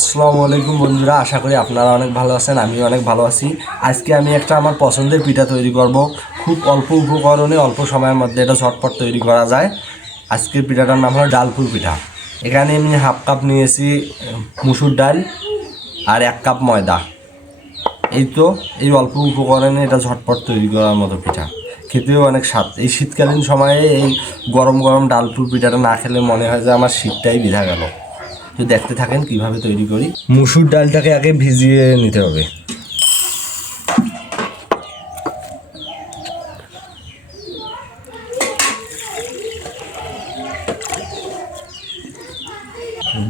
আসসালামু আলাইকুম বন্ধুরা, আশা করি আপনারা অনেক ভালো আছেন। আমিও অনেক ভালো আছি। আজকে আমি একটা আমার পছন্দের পিঠা তৈরি করব। খুব অল্প উপকরণে অল্প সময়ের মধ্যে এটা ঝটপট তৈরি করা যায়। আজকের পিঠাটার নাম হলো ডালপুর পিঠা। এখানে আমি হাফ কাপ নিয়েছি মুসুর ডাল আর 1 কাপ ময়দা। এই অল্প উপকরণে এটা ঝটপট তৈরি করার মতো পিঠা, খেতেও অনেক স্বাদ। এই শীতকালীন সময়ে এই গরম গরম ডালপুর পিঠাটা না খেলে মনে হয় যে আমার শীতটাই বিধা গেল। তো দেখতে থাকেন কিভাবে তৈরি করি। মুসুর ডালটাকে আগে ভিজিয়ে নিতে হবে।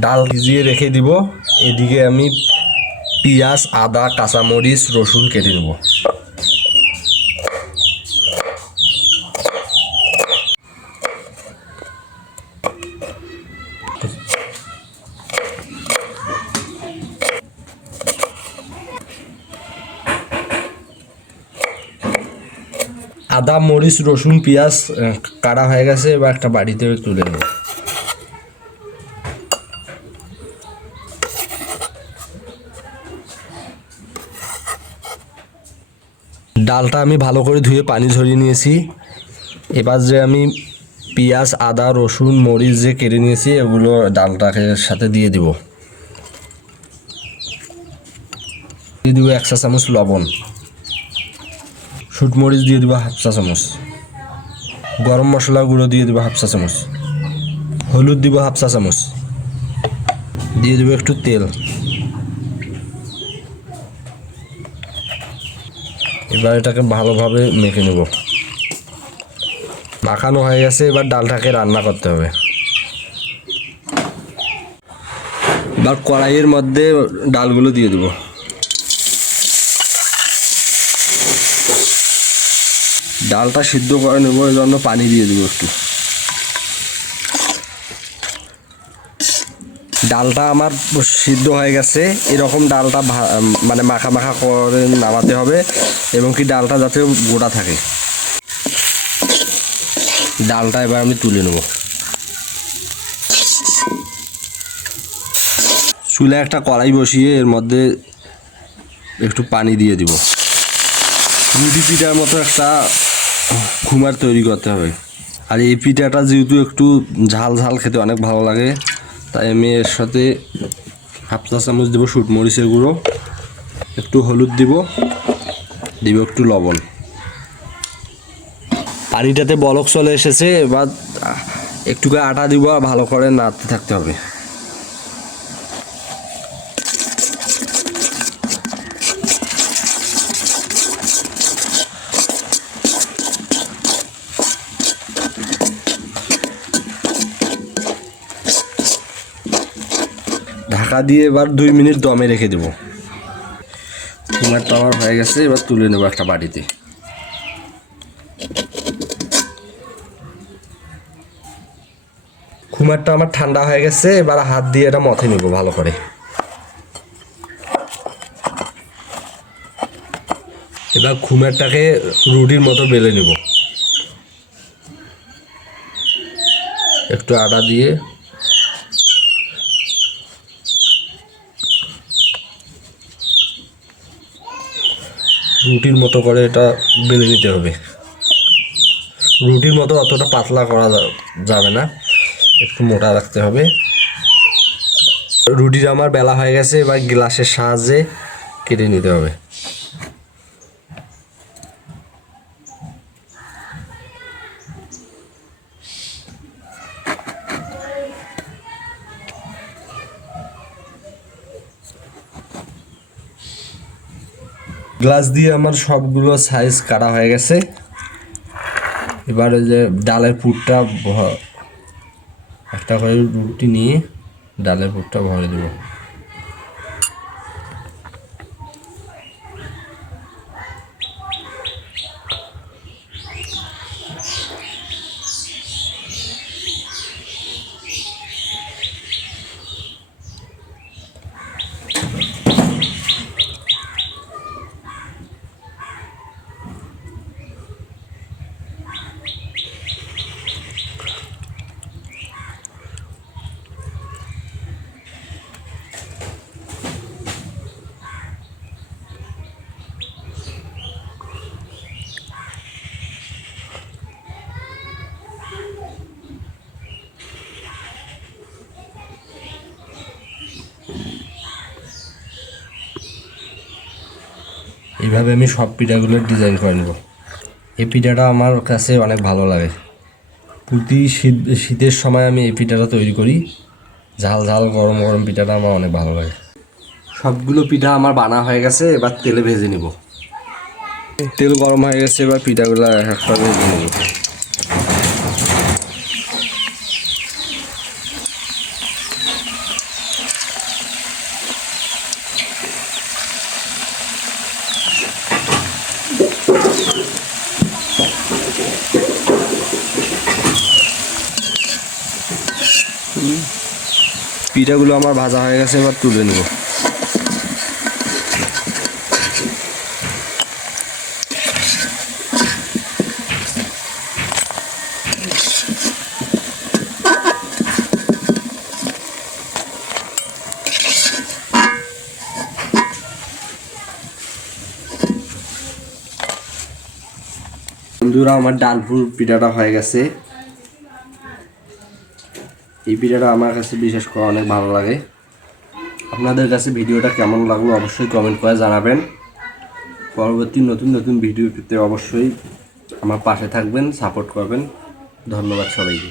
ডাল ভিজিয়ে রেখে দিব। এদিকে আমি পেঁয়াজ, আদা, কাঁচামরিচ, রসুন কেটে নেব। আদা, মরিচ, রসুন, পেঁয়াজ কাটা হয়ে গেছে। এবার একটা বাড়িতে তুলে নেব। ডালটা আমি ভালো করে ধুয়ে পানি ঝরিয়ে নিয়েছি। এবার যে আমি পেঁয়াজ, আদা, রসুন, মরিচ যে কেটে নিয়েছি এগুলো ডালটাকে সাথে দিয়ে দিব। দিয়ে দিব 1 চা চামচ লবণ। শুটমরিচ দিয়ে দিব 1/2 চা চামচ। গরম মশলা গুঁড়ো দিয়ে দিব 1/2 চা চামচ। হলুদ দিব 1/2 চা চামচ। দিয়ে দেবো একটু তেল। এবার এটাকে ভালোভাবে মেখে নেব। মাখানো হয়ে গেছে, এবার ডালটাকে রান্না করতে হবে। এবার কড়াইয়ের মধ্যে ডালগুলো দিয়ে দেব। ডালটা সিদ্ধ করে নেব, এই জন্য পানি দিয়ে দেবো একটু। ডালটা আমার সিদ্ধ হয়ে গেছে। এরকম ডালটা মানে মাখা মাখা করে নামাতে হবে, এবং কি ডালটা যাতে গোটা থাকে। ডালটা এবার আমি তুলে নেব। চুলে একটা কড়াই বসিয়ে এর মধ্যে একটু পানি দিয়ে দিব। রুটি পিঠার মতো একটা খুমার তৈরি করতে হবে। আর এই পিঠাটা যেহেতু একটু ঝাল ঝাল খেতে অনেক ভালো লাগে, তাই আমি এর সাথে 1/2 চা চামচ দেবো শুটমরিচের গুঁড়ো, একটু হলুদ দিব একটু লবণ। পানিটাতে বলক চলে এসেছে। এবার একটু আটা দিব, ভালো করে নাড়তে থাকতে হবে। ঢাকা দিয়ে এবার 2 মিনিট দমে রেখে দেবো। কুমারটা আমার হয়ে গেছে, এবার তুলে নেবো একটা বাটিতে। কুমারটা আমার ঠান্ডা হয়ে গেছে, এবার হাত দিয়ে এটা মথে নেবো ভালো করে। এবার খুমেরটাকে রুটির মতো বেলে নেব। একটু আটা দিয়ে রুটির মতো করে এটা বেলে নিতে হবে। রুটির মতো অতটা পাতলা করা যাবে না, একটু মোটা রাখতে হবে। রুটিটা আমার বেলা হয়ে গেছে, এবার গ্লাসের সাহায্যে কেটে নিতে হবে। গ্লাস দিয়ে আমার সবগুলো সাইজ কাটা হয়ে গেছে। এবারে যে ডালের পুরটা একটা করে রুটি নিয়ে ডালের পুরটা ভরে দেব। এইভাবে আমি সব পিঠাগুলোর ডিজাইন করে নেব। এই পিঠাটা আমার কাছে অনেক ভালো লাগে। প্রতি শীতের সময় আমি এই পিঠাটা তৈরি করি। ঝাল ঝাল গরম গরম পিঠাটা আমার অনেক ভালো লাগে। সবগুলো পিঠা আমার বানা হয়ে গেছে, এবার তেলে ভেজে নিব। তেল গরম হয়ে গেছে, এবার পিঠাগুলো একটা ভেজে নেব। পিঠাগুলো আমার ভাজা হয়ে গেছে, এবার তুলে নেব। বন্ধুরা, আমার ডালপুর পিঠাটা হয়ে গেছে। এই পিঠাটা আমার কাছে বিশেষ করে অনেক ভালো লাগে। আপনাদের কাছে ভিডিওটা কেমন লাগলো অবশ্যই কমেন্ট করে জানাবেন। পরবর্তী নতুন নতুন ভিডিও পেতে অবশ্যই আমার পাশে থাকবেন, সাপোর্ট করবেন। ধন্যবাদ সবাইকে।